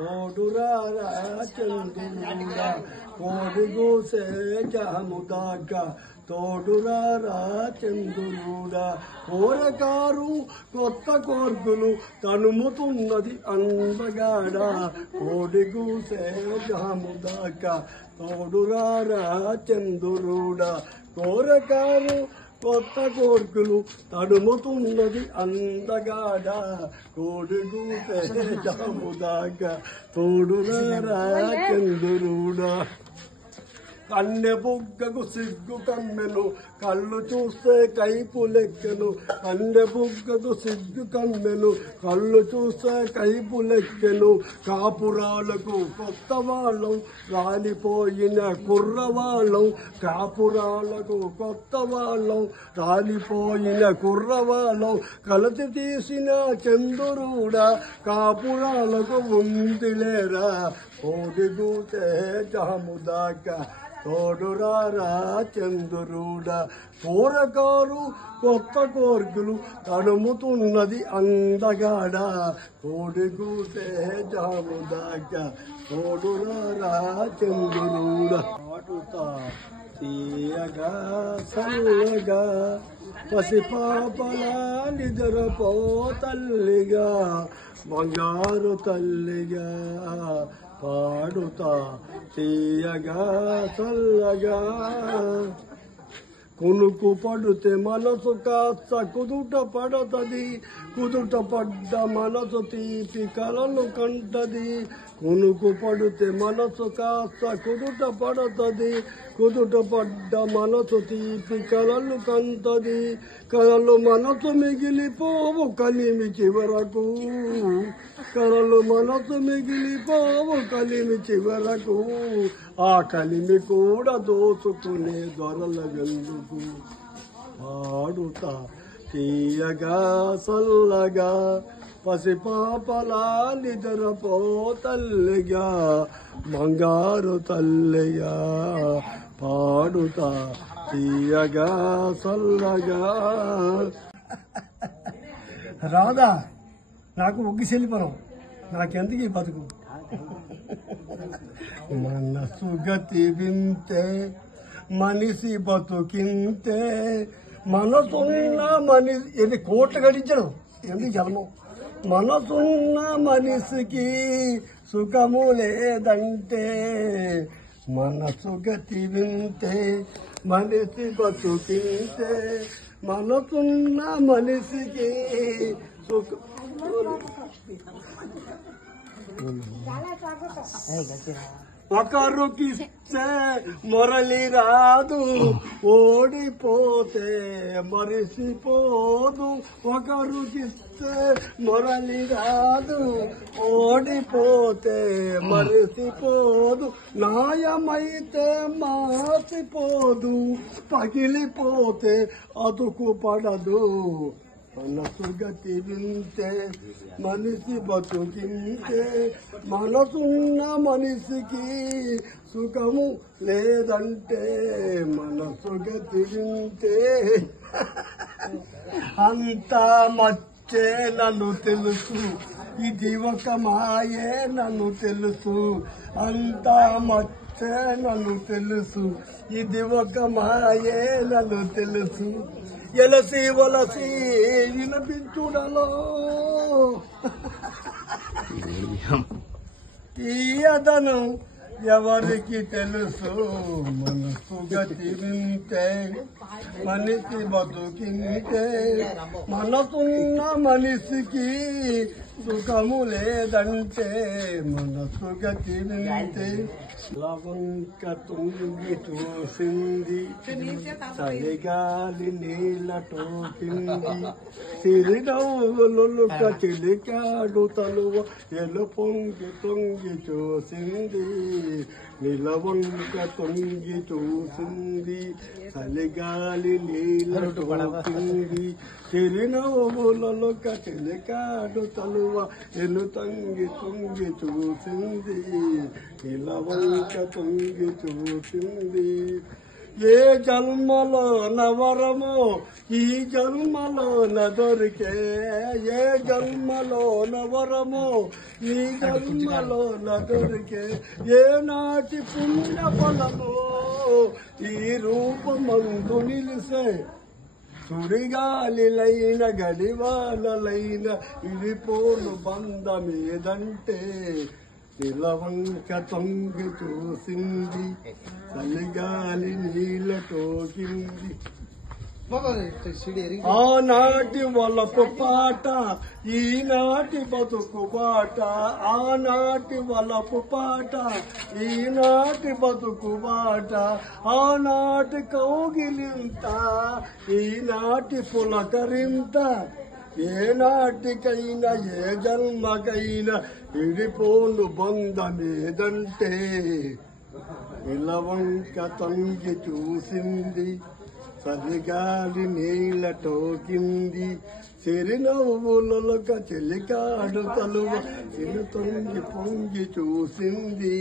తోడురారా చంద్రుడా కోడి గూసే జాముదాకా తోడురారా చంద్రుడా కోరకారు కొత్త కోర్కులు తనుముతున్నది అందగాడ కోడి గూసే జాముదాకా తోడురారా చంద్రుడా కోరకారు కొత్త కోర్కులు తడుముతున్నది అందగాడ కోడి గూసే జాముదాకా తోడురారా చంద్రుడా కన్నె బుగ్గకు సిగ్గు కమ్మెను కళ్ళు చూస్తే కైపు లెక్కను కన్నె బుగ్గకు సిగ్గు కమ్మెను కళ్ళు చూస్తే కైపు లెక్కను కాపురాలకు కొత్త వాళ్ళం రాలిపోయిన కుర్రవాళ్ళం కాపురాలకు కొత్త వాళ్ళం రాలిపోయిన కుర్రవాళ్ళం కలసి తీసిన చంద్రుడా కాపురాలకు ఉందిలేరా కోడి గూసే జాముదాకా తోడురారా చంద్రుడా కోరకారు కొత్త కోర్కులు తడుముతున్నది అందగాడ కోడి గూసే జాముదాకా తోడురారా చంద్రుడా పాడుతా తీయగా సల్లగా పసిపాపలా నిద్రపో తల్లిగా బంగారు తల్లిగా పాడుతా తీయగా చల్లగా కునుకు పడితే మనసు కాస్త కుదుట పడతది కుదుట పడ్డ మనసు తీపి కలలు కంటది కునుకు పడితే మనసు కాస్త కుదుట పడతది కుదుట పడ్డ మనసు తీపి కలలు కంటది కలలు మనసు మిగిలిపోవు కలిమి చివరకు కలలు మనసు మిగిలిపోవు కలిమి చివరకు ఆ కలిమి కూడా దోచుకునే దొరల వెందుకు పాడుతా తీయగా సల్లగా పసిపాపలా నిద్రపో తల్లిగా బంగారు తల్లిగా పాడుతా తీయగా సల్లగా రాదా నాకు ఒగ్గి చెల్లిపోను నాకెందుకు ఈ బతుకు మనసు గతి వింటే మనిషి బతుకింతే మనసున్న మనిషి ఇది కోట్లు గడించడం ఎందుకు జన్మం మనసున్న మనిషికి సుఖము లేదంటే మనసు గతి వింటే మనిషి బతుకింతే మనసున్న మనిషికి సుఖం ఒకరుకిస్తే మురళి రాదు ఓడిపోతే మరిసిపోదు ఒకరుకిస్తే మురళి రాదు ఓడిపోతే మరిసిపోదు న్యాయమైతే మాసిపోదు పగిలిపోతే అదుకు పడదు మనసు గతి వింటే మనిషి బతుకింటే మనసున్న మనిషికి సుఖము లేదంటే మనసు గతి వింటే అంతా మచ్చే నన్ను తెలుసు ఇది ఒక మాయే నన్ను తెలుసు అంతా మచ్చే నన్ను తెలుసు ఇది ఒక మాయే నన్ను తెలుసు ఎలసి వలసి వినిపించుడలో తీయదను ఎవరికి తెలుసు మనసు గతి వింటే మనిషి బతుకింటే మనసున్న మనిషికి సుఖము లేదంటే మనసు గతి వింటే లవంక తుంగి చూసింది చలిగాలి నీళ్ళ టోపింది సిరినవ్వులు చిలికాడు తలువ ఎలు పొంగి తొంగి చూసింది నిలవంక తొంగి చూసింది చలిగాలి నీళ్ళ టోపింది సిరినవ్వులలో చిలికాడు తలువ ఎలు తొంగి చూసింది నిలవంక తొంగి చూసింది ఏ జన్మలో నవరమో ఈ జన్మలో దొరికే ఏ జన్మలో నవరమో ఈ జన్మలో దొరికే ఏ నాటి పుణ్య ఫలమో ఈ రూపమందు నిలిసే సుడిగాలిలైన గడివానలైన ఇడిపోను బంధమేదంటే నిలవంక తొంగి చూసింది చలిగాలి నీళ్ళతోగింది ఆనాటి వలపు పాట ఈనాటి బతుకు బాట ఆనాటి వలపు పాట ఈనాటి బతుకు బాట ఆనాటి కౌగిలింత ఈనాటి పులకరింత ఏ నాటికైనా ఏ జన్మకైనా ఇడిపోను బంధమేదంటే నిలవంక తొంగి చూసింది చలిగాలి నీళ్ళతోకింది చిరునవ్వులొక చెలికాడు తలువ చిరు తొంగి పొంగి చూసింది.